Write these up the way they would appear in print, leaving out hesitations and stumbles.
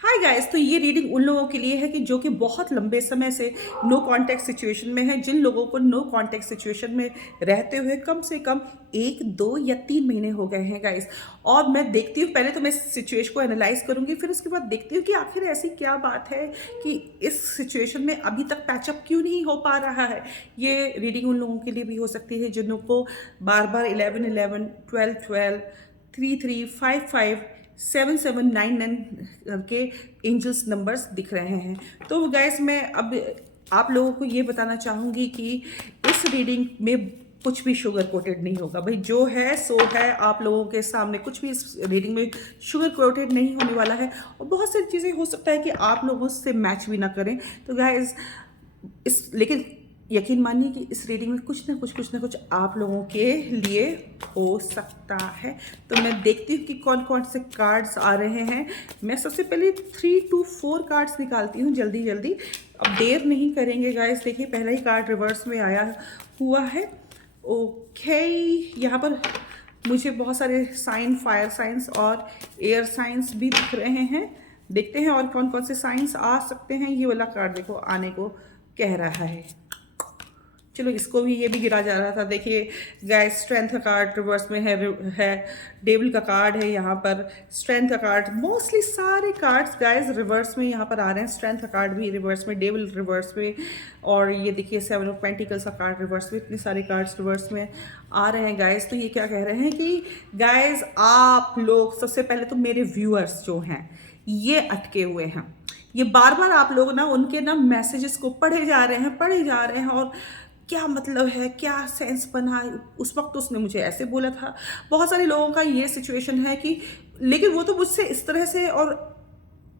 Hi guys, तो ये reading उन लोगों के लिए है कि जो कि बहुत लंबे समय से नो कांटेक्ट सिचुएशन में है। जिन लोगों को नो कांटेक्ट सिचुएशन में रहते हुए कम से कम 1, 2 या 3 महीने हो गए हैं गाइस। और मैं देखती हूँ, पहले तो मैं सिचुएशन को एनालाइज करूंगी, फिर उसके बाद देखती हूँ कि आखिर ऐसी क्या बात है कि इस सिचुएशन में अभी तक पैचअप क्यों नहीं हो पा रहा है। ये रीडिंग उन लोगों के लिए भी हो सकती है जिनको बार बार 11, 11, 12, 12, 3, 3, 5, 5, 7, 7, 9, 9 के एंजल्स नंबर्स दिख रहे हैं। तो गैस मैं अब आप लोगों को ये बताना चाहूँगी कि इस रीडिंग में कुछ भी शुगर कोटेड नहीं होगा भाई। जो है सो है, आप लोगों के सामने कुछ भी इस रीडिंग में शुगर कोटेड नहीं होने वाला है। और बहुत सारी चीज़ें हो सकता है कि आप लोगों से मैच भी ना करें। तो गाइस इस लेकिन यकीन मानिए कि इस रीडिंग में कुछ ना कुछ आप लोगों के लिए हो सकता है। तो मैं देखती हूँ कि कौन कौन से कार्ड्स आ रहे हैं। मैं सबसे पहले 3 to 4 कार्ड्स निकालती हूँ जल्दी जल्दी। अब देर नहीं करेंगे गाइस। देखिए, पहला ही कार्ड रिवर्स में आया हुआ है। ओके, यहाँ पर मुझे बहुत सारे साइन, फायर साइंस और एयर साइंस भी दिख रहे हैं। देखते हैं और कौन कौन से साइंस आ सकते हैं। ये वाला कार्ड देखो आने को कह रहा है। चलो इसको भी, ये भी गिरा जा रहा था। देखिए गाइस, स्ट्रेंथ का कार्ड रिवर्स में है डेविल का कार्ड है यहाँ पर। स्ट्रेंथ का कार्ड, मोस्टली सारे कार्ड्स गाइस रिवर्स में यहाँ पर आ रहे हैं। स्ट्रेंथ का कार्ड भी रिवर्स में, डेविल रिवर्स में, और ये देखिए 7 ऑफ पेंटिकल्स का कार्ड रिवर्स में। इतने सारे कार्ड्स रिवर्स में आ रहे हैं गाइस। तो ये क्या कह रहे हैं कि गाइस आप लोग, सबसे पहले तो मेरे व्यूअर्स जो हैं ये अटके हुए हैं। ये बार बार आप लोग ना उनके ना मैसेजेस को पढ़े जा रहे हैं और क्या मतलब है, क्या सेंस बना, उस वक्त तो उसने मुझे ऐसे बोला था। बहुत सारे लोगों का ये सिचुएशन है कि लेकिन वो तो मुझसे इस तरह से और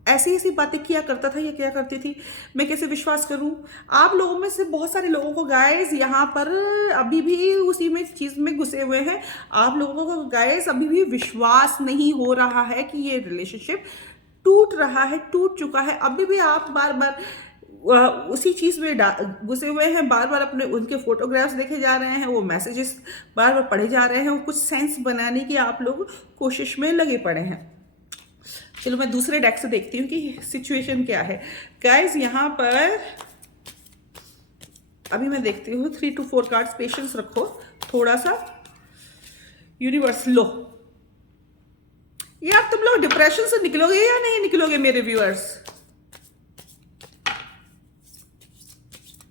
ऐसी ऐसी बातें किया करता था या क्या करती थी, मैं कैसे विश्वास करूं। आप लोगों में से बहुत सारे लोगों को गाइस यहाँ पर अभी भी उसी में चीज में घुसे हुए हैं। आप लोगों को गाइस अभी भी विश्वास नहीं हो रहा है कि ये रिलेशनशिप टूट रहा है, टूट चुका है। अभी भी आप बार बार उसी चीज में घुसे हुए हैं। बार बार अपने उनके फोटोग्राफ्स देखे जा रहे हैं, वो मैसेजेस बार बार पढ़े जा रहे हैं, वो कुछ सेंस बनाने की आप लोग कोशिश में लगे पड़े हैं। चलो मैं दूसरे डेक से देखती हूँ कि सिचुएशन क्या है गाइस। यहाँ पर अभी मैं देखती हूँ 3 to 4 कार्ड्स। पेशेंस रखो थोड़ा सा। यूनिवर्स लो, यार तुम लोग डिप्रेशन से निकलोगे या नहीं निकलोगे मेरे व्यूअर्स?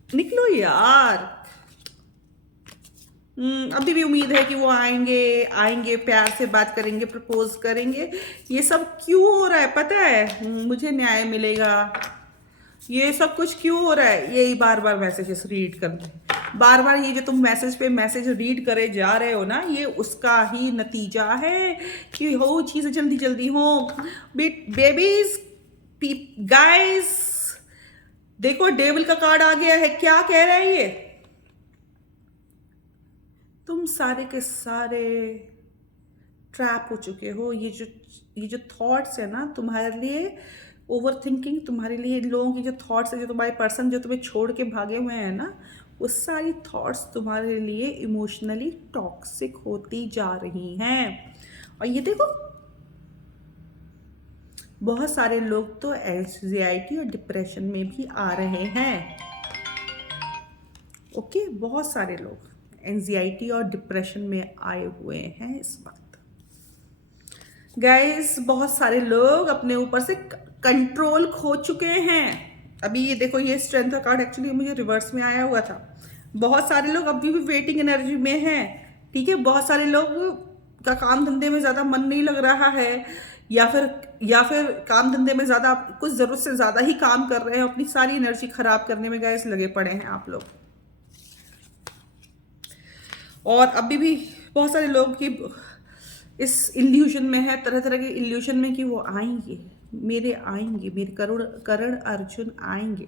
निकलो यार। अभी भी उम्मीद है कि वो आएंगे आएंगे, प्यार से बात करेंगे, प्रपोज करेंगे। ये सब क्यों हो रहा है पता है? मुझे न्याय मिलेगा। ये सब कुछ क्यों हो रहा है? यही बार बार मैसेजेस रीड करना, बार बार ये जो तुम मैसेज पे मैसेज रीड करे जा रहे हो ना, ये उसका ही नतीजा है कि हो चीजें जल्दी जल्दी हो। बेबीज, गाइस, देखो डेविल का कार्ड आ गया है। क्या कह रहा है ये? तुम सारे के सारे ट्रैप हो चुके हो। ये जो थॉट्स है ना तुम्हारे लिए, ओवर थिंकिंग तुम्हारे लिए, इन लोगों की जो थॉट्स है, जो तुम्हारे पर्सन जो तुम्हें छोड़ के भागे हुए हैं ना, वो सारी थॉट्स तुम्हारे लिए इमोशनली टॉक्सिक होती जा रही हैं। और ये देखो, बहुत सारे लोग तो एंजाइटी और डिप्रेशन में भी आ रहे हैं। ओके, बहुत सारे लोग एंजाइटी और डिप्रेशन में आए हुए हैं इस वक्त। गाइस, बहुत सारे लोग अपने ऊपर से कंट्रोल खो चुके हैं। अभी ये देखो, ये स्ट्रेंथ का कार्ड एक्चुअली मुझे रिवर्स में आया हुआ था। बहुत सारे लोग अभी भी वेटिंग एनर्जी में हैं। ठीक है, बहुत सारे लोग का काम धंधे में ज़्यादा मन नहीं लग रहा है, या फिर काम धंधे में ज़्यादा कुछ ज़रूरत से ज़्यादा ही काम कर रहे हैं, अपनी सारी एनर्जी खराब करने में गाइस लगे पड़े हैं आप लोग। और अभी भी बहुत सारे लोग की इस इल्यूशन में है, तरह तरह के इल्यूशन में कि वो आएंगे, मेरे करण करण अर्जुन आएंगे,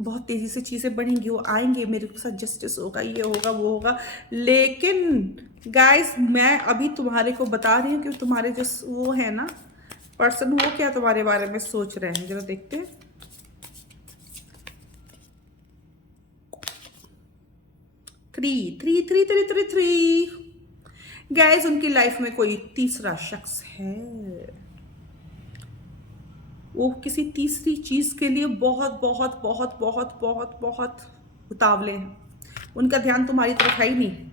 बहुत तेजी से चीजें बढ़ेंगी, वो आएंगे, मेरे साथ जस्टिस होगा, ये होगा वो होगा। लेकिन गाइस, मैं अभी तुम्हारे को बता रही हूँ कि तुम्हारे जो वो है ना पर्सन, वो क्या तुम्हारे बारे में सोच रहे हैं, जरा देखते हैं। 3 3 3 3 3 गाइस, उनकी लाइफ में कोई तीसरा शख्स है। वो किसी तीसरी चीज़ के लिए बहुत बहुत बहुत बहुत बहुत बहुत उतावले हैं। उनका ध्यान तुम्हारी तरफ है ही नहीं,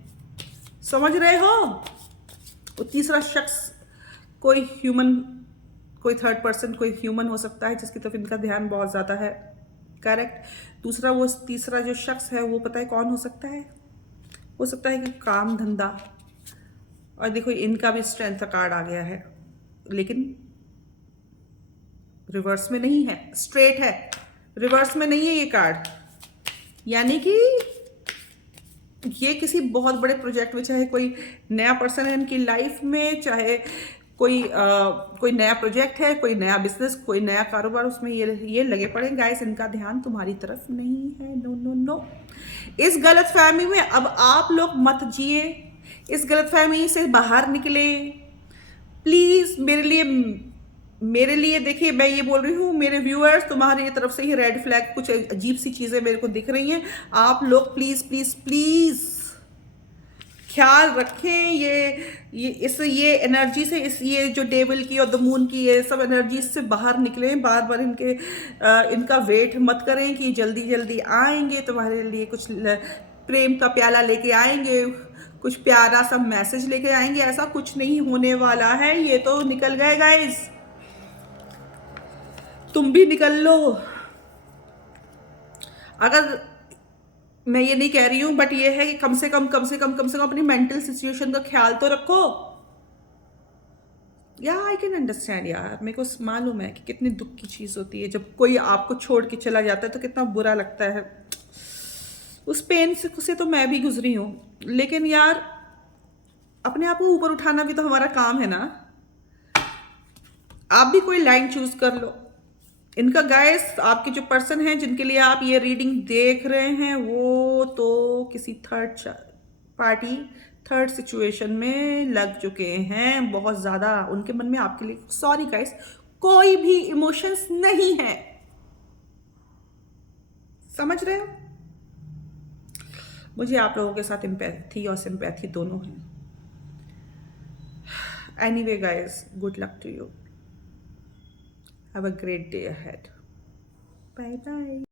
समझ रहे हो? वो तीसरा शख्स कोई ह्यूमन, कोई थर्ड पर्सन, कोई ह्यूमन हो सकता है जिसकी तरफ इनका ध्यान बहुत ज़्यादा है। करेक्ट। दूसरा, वो तीसरा जो शख्स है वो पता है कौन हो सकता है? हो सकता है कि काम धंधा। और देखो इनका भी स्ट्रेंथ का कार्ड आ गया है, लेकिन रिवर्स में नहीं है, स्ट्रेट है, रिवर्स में नहीं है ये कार्ड। यानी कि ये किसी बहुत बड़े प्रोजेक्ट में, चाहे कोई नया पर्सन है इनकी लाइफ में, चाहे कोई नया प्रोजेक्ट है, कोई नया बिजनेस, कोई नया कारोबार, उसमें ये लगे पड़े गाइस। इनका ध्यान तुम्हारी तरफ नहीं है। No no no. इस गलतफहमी में अब आप लोग मत जिए, इस गलतफहमी से बाहर निकले प्लीज। मेरे लिए देखिए, मैं ये बोल रही हूँ मेरे व्यूअर्स, तुम्हारी तरफ से ही रेड फ्लैग, कुछ अजीब सी चीजें मेरे को दिख रही हैं। आप लोग प्लीज प्लीज प्लीज ख्याल रखें। ये एनर्जी से, ये जो डेविल की और द मून की ये सब एनर्जी से बाहर निकलें। बार बार इनका वेट मत करें कि जल्दी जल्दी आएंगे तुम्हारे लिए, कुछ प्रेम का प्याला लेके आएंगे, कुछ प्यारा सा मैसेज लेके आएंगे। ऐसा कुछ नहीं होने वाला है। ये तो निकल गए गाइस, तुम भी निकल लो। अगर मैं ये नहीं कह रही हूं, बट ये है कि कम से कम अपनी मेंटल सिचुएशन का ख्याल तो रखो। या आई कैन अंडरस्टैंड यार, मेरे को मालूम है कि कितनी दुख की चीज़ होती है जब कोई आपको छोड़ के चला जाता है, तो कितना बुरा लगता है। उस पेन से तो मैं भी गुजरी हूँ, लेकिन यार अपने आप को ऊपर उठाना भी तो हमारा काम है ना। आप भी कोई लाइन चूज कर लो। इनका गाइस, आपके जो पर्सन हैं जिनके लिए आप ये रीडिंग देख रहे हैं, वो तो किसी थर्ड पार्टी, थर्ड सिचुएशन में लग चुके हैं बहुत ज़्यादा। उनके मन में आपके लिए, सॉरी गाइस, कोई भी इमोशंस नहीं है। समझ रहे हो? मुझे आप लोगों के साथ एम्पैथी और सिंपैथी दोनों है। Anyway guys, good luck to you. Have a great day ahead. Bye bye.